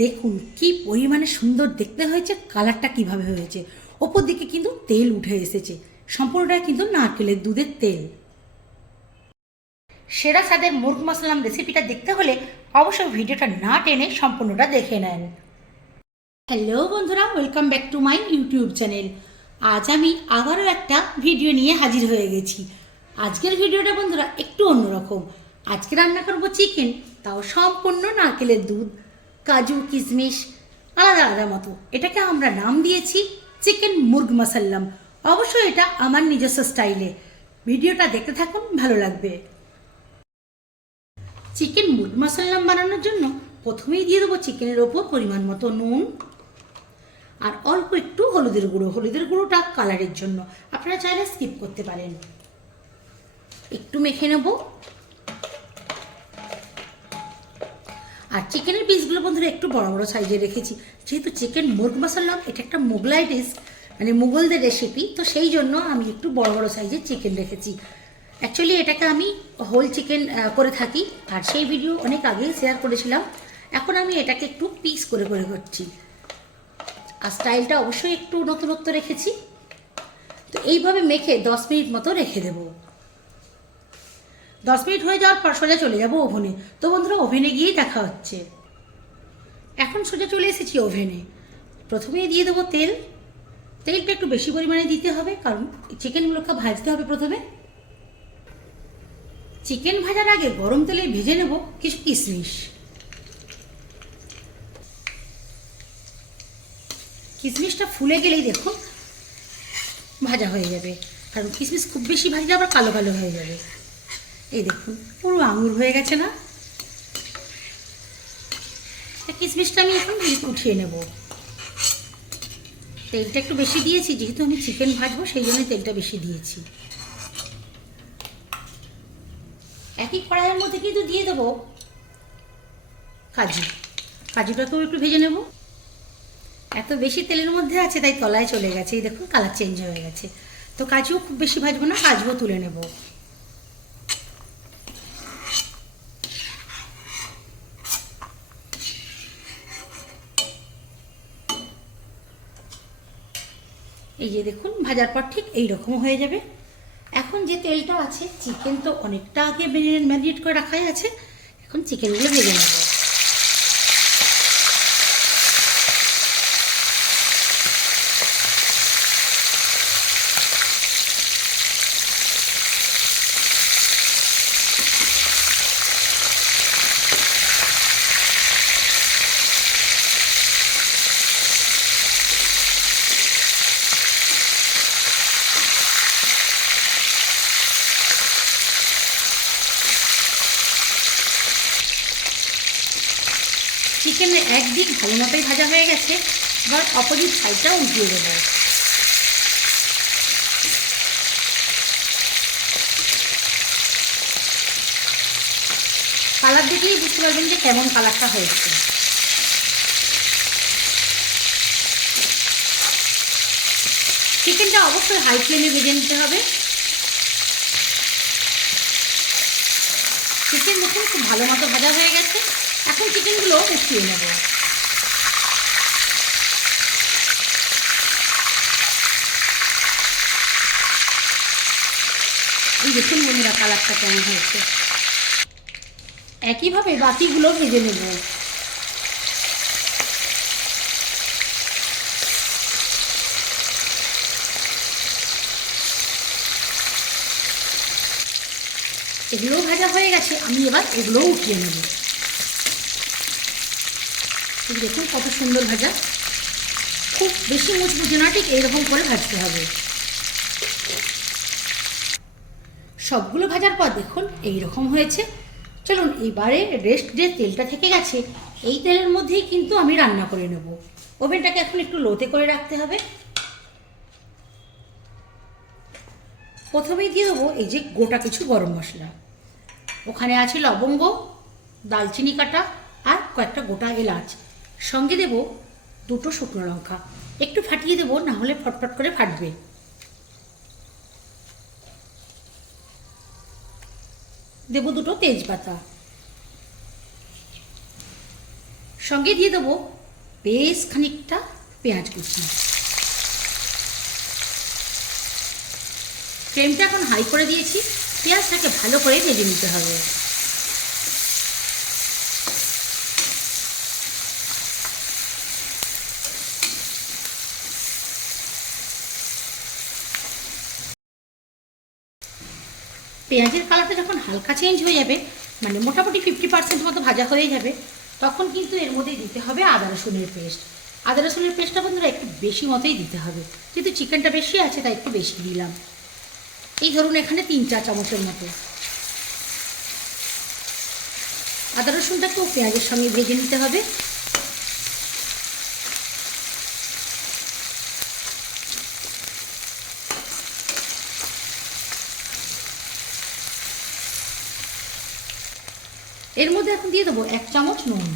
দেখুন কি পরিমাণে সুন্দর দেখতে হয়েছে, কালারটা কিভাবে হয়েছে। ওপর দিকে কিন্তু তেল উঠে এসেছে, সম্পূর্ণটা কিন্তু নারকেলের দুধের তেল। সেরা স্বাদের মুরগ মাসালাম রেসিপিটা দেখতে হলে অবশ্যই ভিডিওটা না টেনে সম্পূর্ণটা দেখে নেন। হ্যালো বন্ধুরা, welcome back to my YouTube channel. আজ আমি আবারও একটা ভিডিও নিয়ে হাজির হয়ে গেছি। আজকের ভিডিওটা বন্ধুরা একটু অন্যরকম। আজকে রান্না করব চিকেন, তাও সম্পূর্ণ নারকেলের দুধ, কাজু কিশমিশ আলাদা আলাদা মতো। এটাকে আমরা নাম দিয়েছি চিকেন মুরগ মাসাল্লাম। অবশ্যই এটা আমার নিজস্ব স্টাইলে। ভিডিওটা দেখতে থাকুন, ভালো লাগবে। চিকেন মুরগ মাসাল্লাম বানানোর জন্য প্রথমেই দিয়ে দেবো চিকেনের ওপর পরিমাণ মতো নুন আর অল্প একটু হলুদের গুঁড়ো। হলুদের গুঁড়োটা কালারের জন্য, আপনারা চাইলে স্কিপ করতে পারেন। একটু মেখে নেব। আর চিকেনের পিসগুলো বন্ধুরা একটু বড় বড় সাইজে রেখেছি, যেহেতু চিকেন মুরগ মাসাল্লাম এটা একটা মোগলাই ডিশ, মানে মুঘলদের রেসিপি, তো সেই জন্য আমি একটু বড় বড় সাইজের চিকেন রেখেছি। অ্যাকচুয়ালি এটাকে আমি হোল চিকেন করে থাকি, আর সেই ভিডিও অনেক আগেই শেয়ার করেছিলাম। এখন আমি এটাকে একটু পিস করে করে করছি, আর স্টাইলটা অবশ্যই একটু নতুনত্ব রেখেছি। তো এইভাবে মেখে 10 মিনিট মতো রেখে দেব। 10 মিনিট হয়ে যাওয়ার পর সোজা চলে যাব ওভেনে। তো বন্ধুরা, ওভেনে গিয়েই দেখা হচ্ছে। এখন সোজা চলে এসেছি ওভেনে। প্রথমেই দিয়ে দেবো তেল। তেলটা একটু বেশি পরিমাণে দিতে হবে, কারণ চিকেনগুলোকে ভাজতে হবে প্রথমে। চিকেন ভাজার আগে গরম তেলে ভেজে নেব কিছু কিশমিশ। কিশমিশটা ফুলে গেলেই দেখুন ভাজা হয়ে যাবে, কারণ কিশমিশ খুব বেশি ভাজলে আবার কালো কালো হয়ে যাবে। এই দেখুন পুরো আঙুর হয়ে গেছে না? কিশমিশটা আমি এখন উঠিয়ে নেব। তেলটা একটু বেশি দিয়েছি, যেহেতু আমি চিকেন ভাজবো সেই জন্য তেলটা বেশি দিয়েছি। একই কড়াইয়ের মধ্যে কিন্তু দিয়ে দেবো কাজু। কাজুটাকেও একটু ভেজে নেব। এত বেশি তেলের মধ্যে আছে তাই তলায় চলে গেছে, এই দেখুন কালার চেঞ্জ হয়ে গেছে। তো কাজুও খুব বেশি ভাজবো না, কাজুও তুলে নেব। এই যে দেখুন ভাজার পর ঠিক এই রকম হয়ে যাবে। এখন যে তেলটা আছে, চিকেন তো অনেকটা আগে ম্যারিনেট করে রাখাই আছে, এখন চিকেনগুলো ভেজে নেব। চিকেনের একদিক ভালো মতোই ভাজা হয়ে গেছে, এবার অপোজিট সাইডটাও উল্টিয়ে দেবো। কালার দেখলেই বুঝতে পারবেন যে কেমন কালারটা হয়েছে। চিকেনটা অবশ্যই হাই ফ্লেমে ভেজে নিতে হবে। চিকেন দেখুন খুব ভালো মতো ভাজা হয়ে গেছে। এখন চিকেনগুলো উঠিয়ে নেব। এই দেখুন বন্ধুরা কালারটা কেমন হয়েছে। একইভাবে বাকিগুলো ভেজে নেব। এগুলোও ভাজা হয়ে গেছে, আমি এবার এগুলোও উঠিয়ে নেব। দেখুন কত সুন্দর ভাজা, খুব বেশি মুচমুচে না, ঠিক এইরকম করে ভাজতে হবে। সবগুলো ভাজার পর দেখুন এইরকম হয়েছে। চলুন এবারে রেস্ট যে তেলটা থেকে গেছে, এই তেলের মধ্যেই কিন্তু আমি রান্না করে নেব। ওভেনটাকে এখন একটু লোতে করে রাখতে হবে। প্রথমেই দিয়ে দেবো এই যে গোটা কিছু গরম মশলা। ওখানে আছে লবঙ্গ, দালচিনি কাটা আর কয়েকটা গোটা এলাচ। সঙ্গে দেব 2টো শুকনো লঙ্কা। একটু ফাটিয়ে দেবো, না হলে ফটফট করে ফাটবে। দেব 2টো তেজপাতা। সঙ্গে দিয়ে দেবো বেশ খানিকটা পেঁয়াজ কুচি। ফ্লেমটা এখন হাই করে দিয়েছি, পেঁয়াজটাকে ভালো করে ভেজে নিতে হবে। পেঁয়াজের কালারটা যখন হালকা চেঞ্জ হয়ে যাবে, মানে মোটামুটি 50% মতো ভাজা হয়ে যাবে, তখন কিন্তু এর মধ্যে দিতে হবে আদা রসুনের পেস্ট। আদা রসুনের পেস্টটা বন্ধুরা একটু বেশি মতোই দিতে হবে, যেহেতু চিকেনটা বেশি আছে তাই একটু বেশি দিলাম। এই ধরুন এখানে 3-4 চামচের মতো। আদা রসুনটাকেও পেঁয়াজের সঙ্গে ভেজে নিতে হবে। এর মধ্যে এখন দিয়ে দেবো 1 চামচ নুন।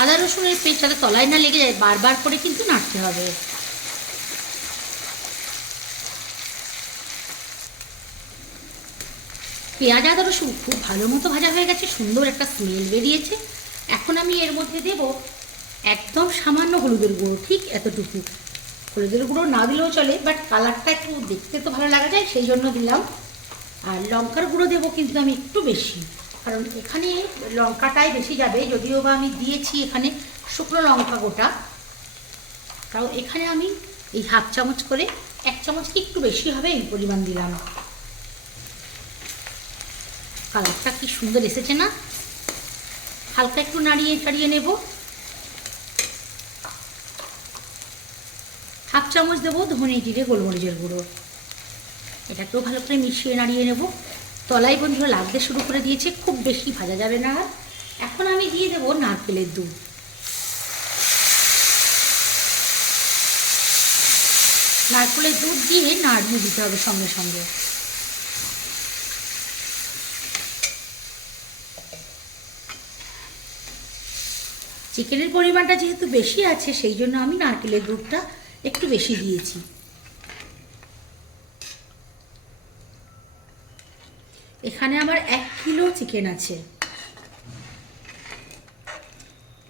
আদা রসুনের পেস্ট যাতে তলায় না লেগে যায় বারবার করে কিন্তু নাড়তে হবে। পেঁয়াজ আদা রসুন খুব ভালো মতো ভাজা হয়ে গেছে, সুন্দর একটা স্মেল বেরিয়েছে। এখন আমি এর মধ্যে দেব একদম সামান্য হলুদের গুঁড়ো, ঠিক এতটুকু। হলুদের গুঁড়ো না দিলেও চলে, বাট কালারটা একটু দেখতে তো ভালো লাগা যায়, সেই জন্য দিলাম। আর লঙ্কার গুঁড়ো দেবো কিন্তু আমি একটু বেশি, কারণ এখানে লঙ্কাটাই বেশি যাবে। যদিও বা আমি দিয়েছি এখানে শুকনো লঙ্কা গোটা, তাও এখানে আমি এই 1/2 চামচ করে, 1 চামচ কি একটু বেশি হবে এই পরিমাণ দিলাম। কালারটা কি সুন্দর এসেছে না? হালকা একটু নাড়িয়ে চাড়িয়ে নেব। 1/2 চামচ দেবো ধনে জিরে গোলমরিচের গুঁড়ো। এটাকেও ভালো করে মিশিয়ে নাড়িয়ে নেব। তলায় বন্ধুরা লাগতে শুরু করে দিয়েছে, খুব বেশি ভাজা যাবে না। এখন আমি দিয়ে দেবো নারকেলের দুধ। নারকেলের দুধ দিয়ে নাড়িয়ে দিতে হবে সঙ্গে সঙ্গে। চিকেনের পরিমাণটা যেহেতু বেশি আছে, সেই জন্য আমি নারকেলের দুধটা একটু বেশি দিয়েছি। এখানে আমার 1 কিলো চিকেন আছে।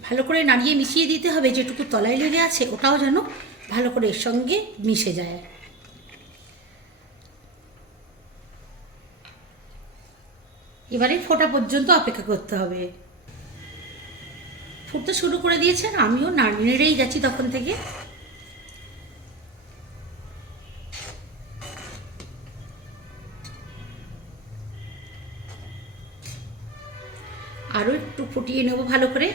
ভালো করে নাড়িয়ে মিশিয়ে দিতে হবে, যেটুকু তলায় লেগে আছে ওটাও যেন ভালো করে এর সঙ্গে মিশে যায়। এবারে ফোটা পর্যন্ত অপেক্ষা করতে হবে। ফুটতে শুরু করে দিয়েছেন, আমিও নেড়েই যাচ্ছি তখন থেকে। আরও একটু ফুটিয়ে নেব ভালো করে।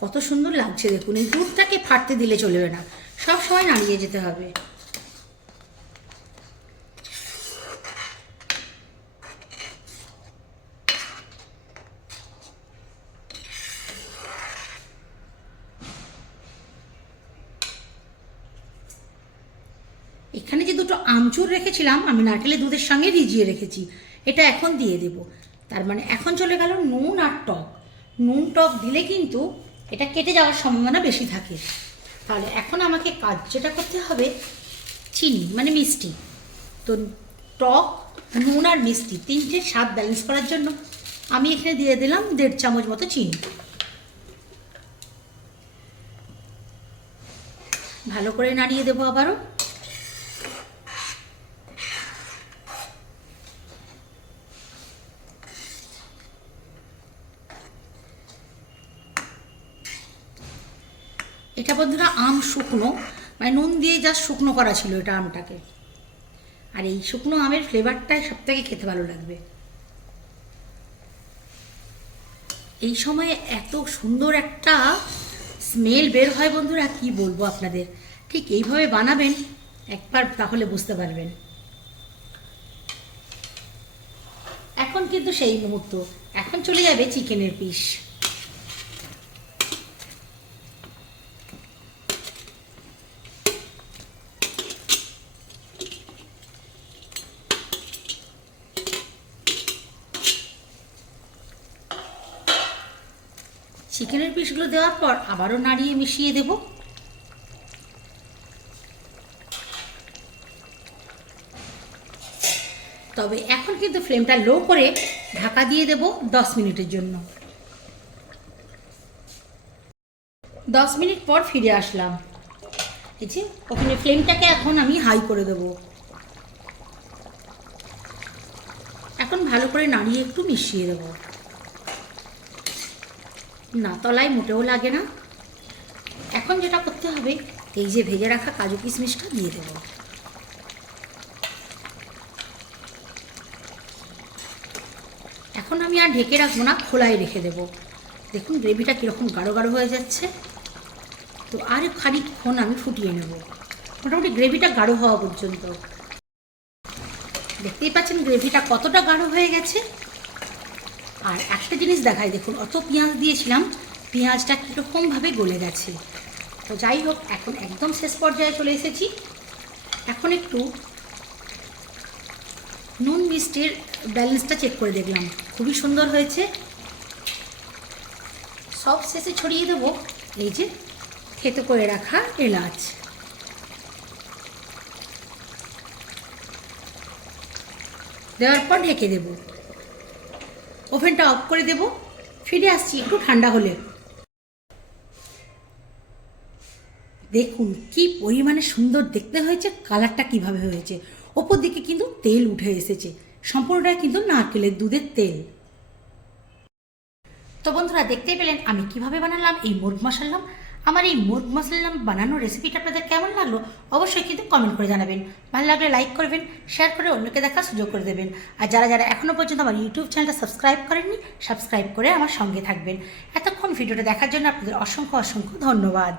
কত সুন্দর লাগছে দেখুন। এই দুধটাকে ফাটতে দিলে চলবে না, সব সময় নাড়িয়ে যেতে হবে। এখানে যে দুটো আমচুর রেখেছিলাম আমি নারকেলের দুধের সঙ্গে ভিজিয়ে রেখেছি, এটা এখন দিয়ে দেব। তার মানে এখন চলে গেল নুন আর টক। নুন টক দিলে কিন্তু এটা কেটে যাওয়ার সম্ভাবনা বেশি থাকে। তাহলে এখন আমাকে কাজ যেটা করতে হবে, চিনি মানে মিষ্টি। তো টক, নুন আর মিষ্টি তিনটের স্বাদ ব্যালেন্স করার জন্য আমি এখানে দিয়ে দিলাম 1.5 চামচ মতো চিনি। ভালো করে নাড়িয়ে দেবো আবারও। এটা বন্ধুরা আম শুকনো, মানে নুন দিয়ে যা শুকনো করা ছিল এটা আমটাকে। আর এই শুকনো আমের ফ্লেভারটাই সবথেকে খেতে ভালো লাগবে। এই সময়ে এত সুন্দর একটা স্মেল বের হয় বন্ধুরা, কি বলবো আপনাদের। ঠিক এইভাবে বানাবেন একবার, তাহলে বুঝতে পারবেন। এখন কিন্তু সেই মুহূর্ত, এখন চলে যাবে চিকেনের পিস। চিকেনের পিসগুলো দেওয়ার পর আবারও নাড়িয়ে মিশিয়ে দেব। তবে এখন কিন্তু ফ্লেমটা লো করে ঢাকা দিয়ে দেব 10 মিনিটের জন্য। 10 মিনিট পর ফিরে আসলাম। এই যে ওখানে ফ্লেমটাকে এখন আমি হাই করে দেব। এখন ভালো করে নাড়িয়ে একটু মিশিয়ে দেব। না, তলায় মোটেও লাগে না। এখন যেটা করতে হবে, এই যে ভেজে রাখা কাজু কিশমিশটা দিয়ে দেব। এখন আমি আর ঢেকে রাখবো না, খোলায় রেখে দেব। দেখুন গ্রেভিটা কীরকম গাঢ় গাঢ় হয়ে যাচ্ছে। তো আর খানিকক্ষণ আমি ফুটিয়ে নেব, মোটামুটি গ্রেভিটা গাঢ় হওয়া পর্যন্ত। দেখতেই পাচ্ছেন গ্রেভিটা কতটা গাঢ় হয়ে গেছে। আর একটা জিনিস দেখাই, দেখুন অত পেঁয়াজ দিয়েছিলাম, পেঁয়াজটা কীরকমভাবে গলে গেছে। তো যাই হোক, এখন একদম শেষ পর্যায়ে চলে এসেছি। এখন একটু নুন মিষ্টির ব্যালেন্সটা চেক করে দেখলাম, খুবই সুন্দর হয়েছে। সব শেষে ছড়িয়ে দেবো এই যে থেতো করে রাখা এলাচ। দেওয়ার পর ঢেকে দেব, ওভেনটা অফ করে দেব। ফিরে আসছি একটু ঠান্ডা হলে। দেখুন কি পরিমাণে সুন্দর দেখতে হয়েছে, কালারটা কিভাবে হয়েছে। ওপর দিকে কিন্তু তেল উঠে এসেছে, সম্পূর্ণটা কিন্তু নারকেলের দুধের তেল। তো বন্ধুরা দেখতেই পেলেন আমি কিভাবে বানালাম এই মুরগ মশাল্লাম। আমার এই মুরগ মশাল্লাম বানানোর রেসিপিটা আপনাদের কেমন লাগলো অবশ্যই কিন্তু কমেন্ট করে জানাবেন। ভালো লাগলে লাইক করবেন, শেয়ার করে অন্যকে দেখার সুযোগ করে দেবেন। আর যারা যারা এখনও পর্যন্ত আমার ইউটিউব চ্যানেলটা সাবস্ক্রাইব করেননি, সাবস্ক্রাইব করে আমার সঙ্গে থাকবেন। এতক্ষণ ভিডিওটা দেখার জন্য আপনাদের অসংখ্য অসংখ্য ধন্যবাদ।